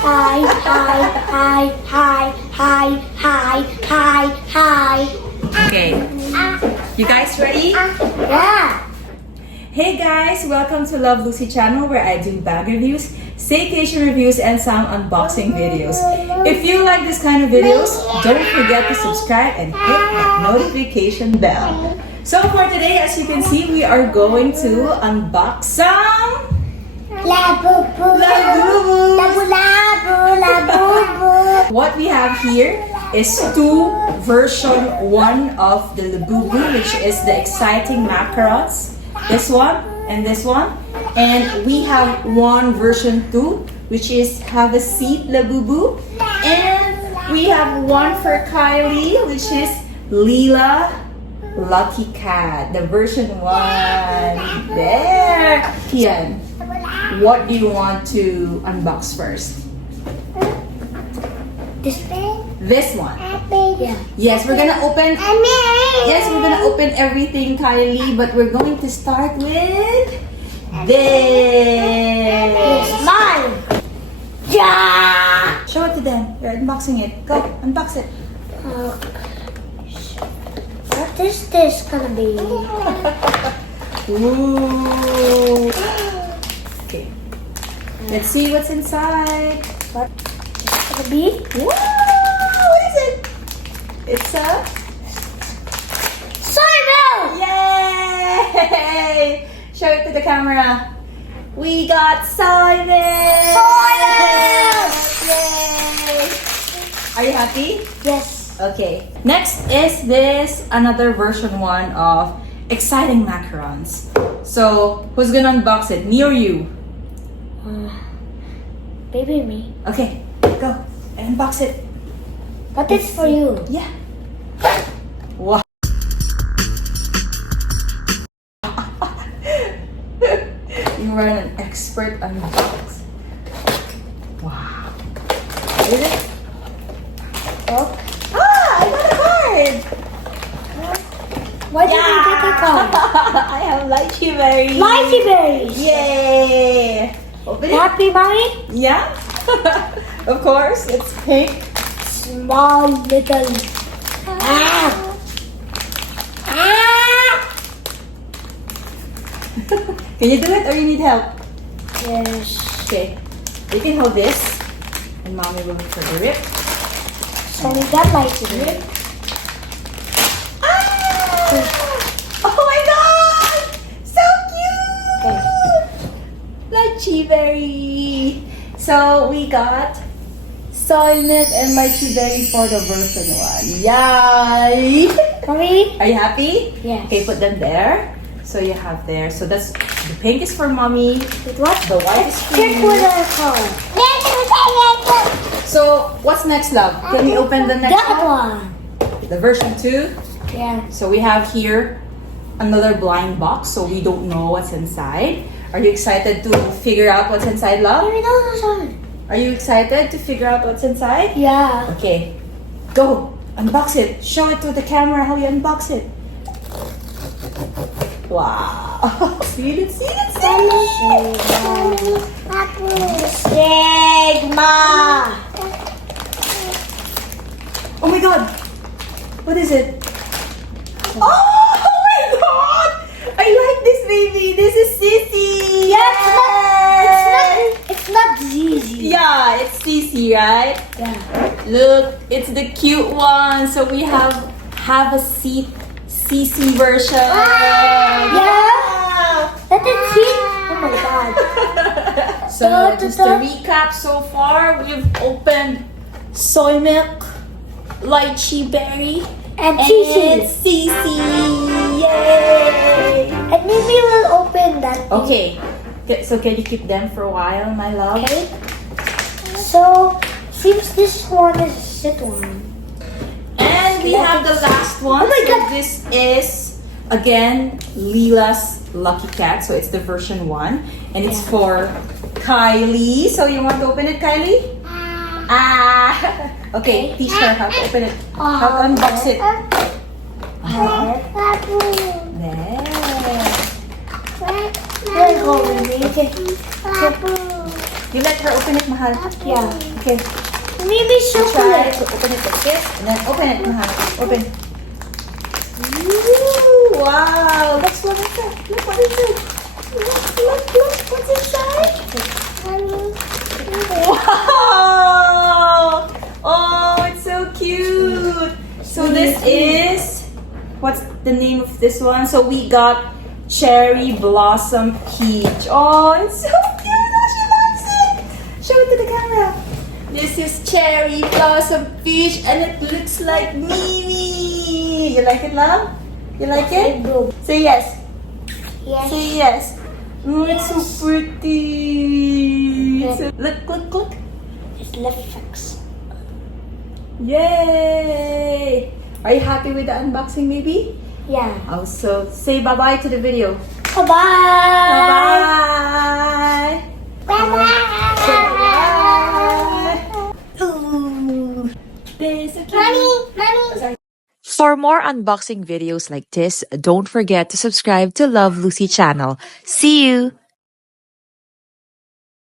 Hi, hi, hi, hi, hi, hi, hi, hi. Okay, you guys ready? Yeah. Hey guys, welcome to Love Lucy channel where I do bag reviews, staycation reviews, and some unboxing videos. If you like this kind of videos, don't forget to subscribe and hit that notification bell. So for today, as you can see, we are going to unbox some Labubu. Labubu. Labubu. What we have here is version 1 of the Labubu, which is the exciting macarons. This one and this one. And we have version 2, which is have a seat Labubu. And we have one for Kylie, which is Liila'S Lucky Cat, the version 1. There. Tian, what do you want to unbox first? This thing? This one. Yeah. Yes, we're gonna open. Yes, we're gonna open everything, Kylie. But we're going to start with this. It's mine. Yeah. Show it to them. You're unboxing it. Go, unbox it. What is this gonna be? Ooh. Okay. Let's see what's inside. What? Gonna be? Wow! What is it? It's a Soymilk. yay! Show it to the camera. We got Soymilk! Soymilk! Yay! Are you happy? Yes. Okay. Next is this another version 1 of exciting macarons. So who's gonna unbox it? Me or you? Baby me. Okay, go and unbox it. But it's for you. Yeah. Wow. You are an expert unbox. Wow. Is it? Oh. Ah, I got a card. Why did you get a card? I have lychee berries. Lychee berries. Yay! Open it. Happy, mommy? Yeah. Of course, it's pink. Small little. Ah. Ah. Can you do it or you need help? Yes. Okay. You can hold this. And mommy will look for the rip. So we got lychee berries. Oh my god! So cute! Lychee berry. So we got Soymilk and lychee berry for the version 1. Yay! Mommy? Are you happy? Yes. Okay, put them there. So you have there. So that's the pink is for mommy. With what? The white is for Check you. with our card. So what's next, love? Can we open the next That one. The version 2. Yeah. So we have here another blind box, so we don't know what's inside. Are you excited to figure out what's inside, love? Mommy, know this one. Are you excited to figure out what's inside? Yeah. Okay, go. Unbox it. Show it to the camera how you unbox it. Wow. See it, see it, see it. Sigma. Oh my god. What is it? Oh my god. I like this baby. This is Sisi. Yeah, it's not Sisi. Yeah, it's Sisi, right? Yeah. Look, it's the cute one. So we have a seat Sisi version. Yeah. That is it. Oh my god. So just to recap so far, we've opened Soymilk, lychee berry, And Sisi. Sisi. Yay! And maybe we'll open that. Okay. So can you keep them for a while, my love? Okay. So, since this one is a sit one. And we have the last one. Oh my So God. this is again Liila'S Lucky Cat. So it's the version 1, and it's Yeah. for Kylie. So you want to open it, Kylie? Okay, teach her how to open it. How to unbox it. There. There you go, baby. Okay. You let her open it, Mahal. Yeah. Okay. Maybe Try chocolate. to open it like this, and then open it, Mahal. Open. Ooh, wow. That's what it said. Look what it said. Look. What's inside? Wow. Oh, it's so cute. So this is, what's the name of this one? So we got Cherry Blossom Peach. Oh, it's so cute. Oh, she likes it. Show it to the camera. This is Cherry Blossom Peach, and it looks like Mimi. You like it, love? You like it? Say yes. Yes. Say yes. Oh, it's so pretty. So, look. It's left fix. Yay! Are you happy with the unboxing, baby? Yeah. Also, say bye-bye to the video. Bye-bye. Bye-bye. Bye-bye. Ooh. There's a Mommy. For more unboxing videos like this, don't forget to subscribe to Love Lucy channel. See you!